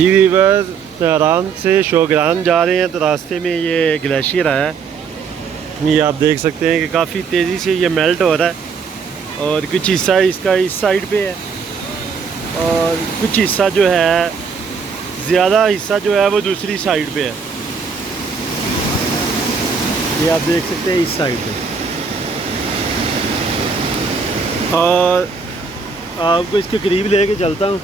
जी viewers, Tehran से शोगरान जा रहे हैं तो रास्ते में ये ग्लेशियर आया है। ये आप देख सकते हैं कि काफ़ी तेज़ी से ये मेल्ट हो रहा है और कुछ हिस्सा इसका इस साइड पे है और कुछ हिस्सा जो है, ज़्यादा हिस्सा जो है वो दूसरी साइड पे है। ये आप देख सकते हैं इस साइड पे। और आपको इसके करीब लेके चलता हूँ।